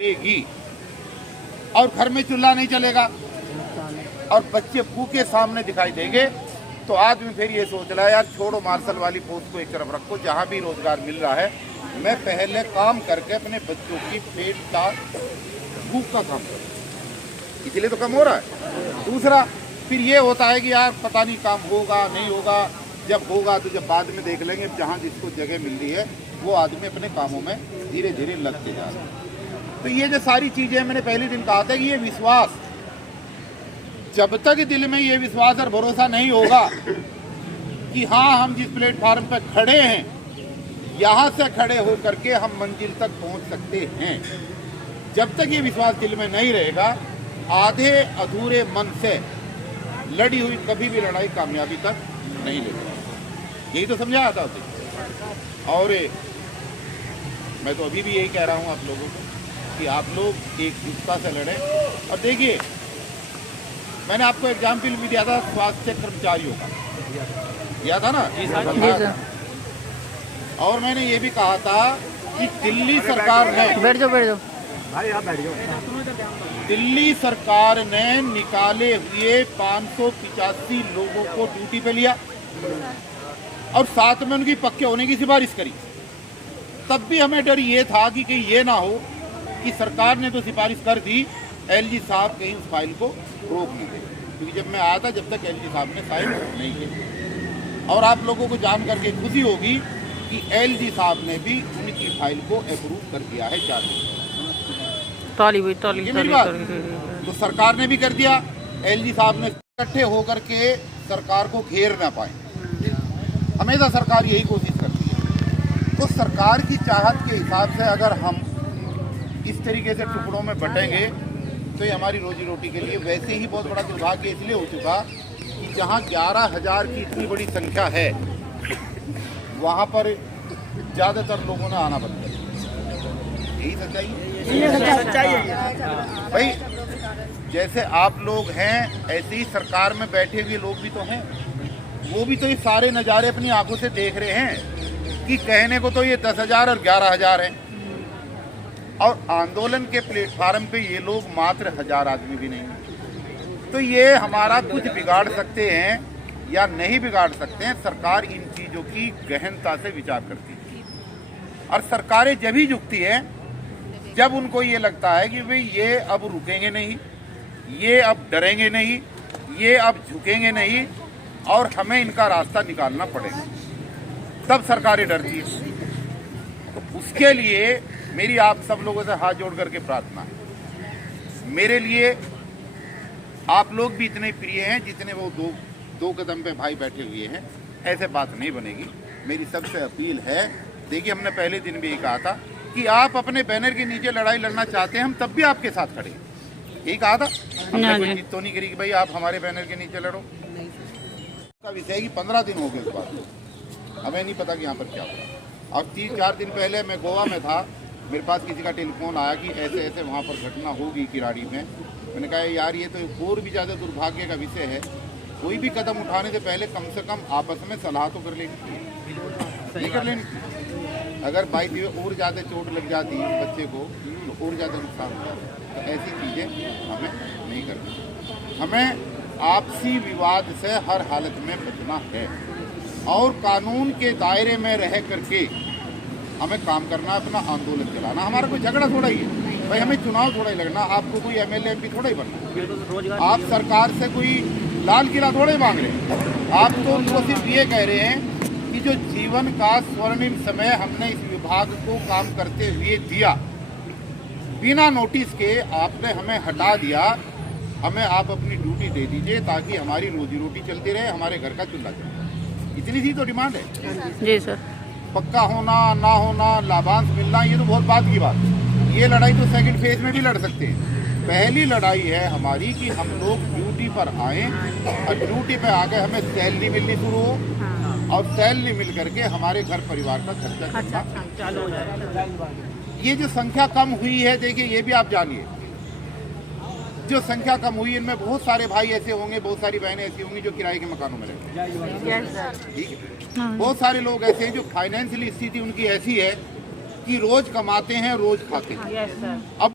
लेगी और घर में चूल्हा नहीं चलेगा और बच्चे भूखे सामने दिखाई देंगे तो आदमी फिर ये सोच रहा है यार छोड़ो मार्शल वाली पोस्ट को एक तरफ रखो, जहाँ भी रोजगार मिल रहा है मैं पहले काम करके अपने बच्चों की पेट का भूख का काम करूँ, इसलिए तो कम हो रहा है। दूसरा फिर ये होता है कि यार पता नहीं काम होगा नहीं होगा, जब होगा तो जब बाद में देख लेंगे, जहाँ जिसको जगह मिल रही है वो आदमी अपने कामों में धीरे धीरे लगते जा रहे हैं। तो ये जो सारी चीजें मैंने पहले दिन कहा था कि ये विश्वास, जब तक दिल में ये विश्वास और भरोसा नहीं होगा कि हाँ हम जिस प्लेटफार्म पर खड़े हैं यहाँ से खड़े हो करके हम मंजिल तक पहुँच सकते हैं, जब तक ये विश्वास दिल में नहीं रहेगा आधे अधूरे मन से लड़ी हुई कभी भी लड़ाई कामयाबी तक नहीं लेगी। यही तो समझाया था उसे। और मैं तो अभी भी यही कह रहा हूँ आप लोगों को कि आप लोग एकजुटता से लड़ें। और देखिए मैंने आपको एग्जाम्पल भी दिया था स्वास्थ्य कर्मचारियों का, दिया था ना। और मैंने ये भी कहा था कि दिल्ली सरकार ने बैठ जाओ भाई आप बैठ जाओ। दिल्ली सरकार ने निकाले हुए 585 लोगों को ड्यूटी पे लिया और साथ में उनकी पक्के होने की सिफारिश करी। तब भी हमें डर ये था कि कहीं ये ना हो कि सरकार ने तो सिफारिश कर दी, एलजी साहब कहीं उस फाइल को रोक नहीं दे, क्योंकि जब मैं आया था जब तक एलजी साहब ने साइन नहीं की। और आप लोगों को जान करके खुशी होगी कि एलजी साहब ने भी उनकी फाइल को अप्रूव कर दिया है। 4 दिन तो सरकार ने भी कर दिया, एलजी साहब ने इकट्ठे होकर के सरकार को घेर ना पाए। हमेशा सरकार यही कोशिश करती है। तो सरकार की चाहत के हिसाब से अगर हम इस तरीके से टुकड़ों में बटेंगे तो ये हमारी रोजी रोटी के लिए वैसे ही बहुत बड़ा दुर्भाग्य इसलिए हो चुका कि जहाँ 11,000 की इतनी बड़ी संख्या है वहाँ पर ज़्यादातर लोगों ने आना बंद कर दिया। यही सच्चाई है भाई। जैसे आप लोग हैं ऐसे ही सरकार में बैठे हुए लोग भी तो हैं, वो भी तो ये सारे नज़ारे अपनी आंखों से देख रहे हैं कि कहने को तो ये 10,000 और 11,000 हैं और आंदोलन के प्लेटफार्म पे ये लोग मात्र 1,000 आदमी भी नहीं हैं। तो ये हमारा कुछ बिगाड़ सकते हैं या नहीं बिगाड़ सकते हैं, सरकार इन चीज़ों की गहनता से विचार करती है। और सरकारें जब ही झुकती हैं जब उनको ये लगता है कि भाई ये अब रुकेंगे नहीं, ये अब डरेंगे नहीं, ये अब झुकेंगे नहीं और हमें इनका रास्ता निकालना पड़ेगा, तब सरकारें डरती हैं। तो उसके लिए मेरी आप सब लोगों से हाथ जोड़ करके प्रार्थना है, मेरे लिए आप लोग भी इतने प्रिय हैं जितने वो दो कदम पे भाई बैठे हुए हैं। ऐसे बात नहीं बनेगी। मेरी सबसे अपील है, देखिए हमने पहले दिन भी यही कहा था कि आप अपने बैनर के नीचे लड़ाई लड़ना चाहते हैं, हम तब भी आपके साथ खड़े हैं। यही कहा था, हमने कोई जिद तो नहीं करी कि भाई आप हमारे बैनर के नीचे लड़ो। का विषय है कि 15 दिन हो गए इस बात को, हमें नहीं पता कि यहाँ पर क्या हुआ। और 3-4 दिन पहले मैं गोवा में था, मेरे पास किसी का टेलीफोन आया कि ऐसे ऐसे वहाँ पर घटना होगी किराड़ी में। मैंने कहा यार ये तो और भी ज़्यादा दुर्भाग्य का विषय है, कोई भी कदम उठाने से पहले कम से कम आपस में सलाह तो कर लेनी, नहीं कर लेनी। अगर बाइक में और ज़्यादा चोट लग जाती बच्चे को तो और ज़्यादा नुकसान होता है। तो ऐसी चीज़ें हमें नहीं करनी। हमें आपसी विवाद से हर हालत में बचना है और कानून के दायरे में रह करके हमें काम करना, अपना आंदोलन चलाना। हमारा कोई झगड़ा थोड़ा ही है भाई, हमें चुनाव थोड़ा ही लगना, आपको कोई एमएलए एमपी थोड़ा ही बनना। आप सरकार से कोई लाल किला थोड़ा ही मांग रहे हैं, आप तो उनको सिर्फ ये कह रहे हैं कि जो जीवन का स्वर्णिम समय हमने इस विभाग को काम करते हुए दिया, बिना नोटिस के आपने हमें हटा दिया, हमें आप अपनी ड्यूटी दे दीजिए ताकि हमारी रोजी रोटी चलती रहे, हमारे घर का चूल्हा चले। इतनी सी तो डिमांड है जी सर। पक्का होना ना होना, लाभांश मिलना, ये तो बहुत बात की बात है। ये लड़ाई तो सेकंड फेज में भी लड़ सकते हैं। पहली लड़ाई है हमारी कि हम लोग ड्यूटी पर आए और ड्यूटी पे आके हमें सैलरी मिलनी शुरू हो और सैलरी मिल करके हमारे घर परिवार का खर्चा चलना चालू हो जाए। ये जो संख्या कम हुई है, देखिए ये भी आप जानिए, जो संख्या कम हुई इनमें बहुत सारे भाई ऐसे होंगे, बहुत सारी बहनें ऐसी होंगी जो किराए के मकानों में रहते हैं। ठीक है, बहुत सारे लोग ऐसे हैं जो फाइनेंशियली स्थिति उनकी ऐसी है कि रोज कमाते हैं रोज खाते हैं। अब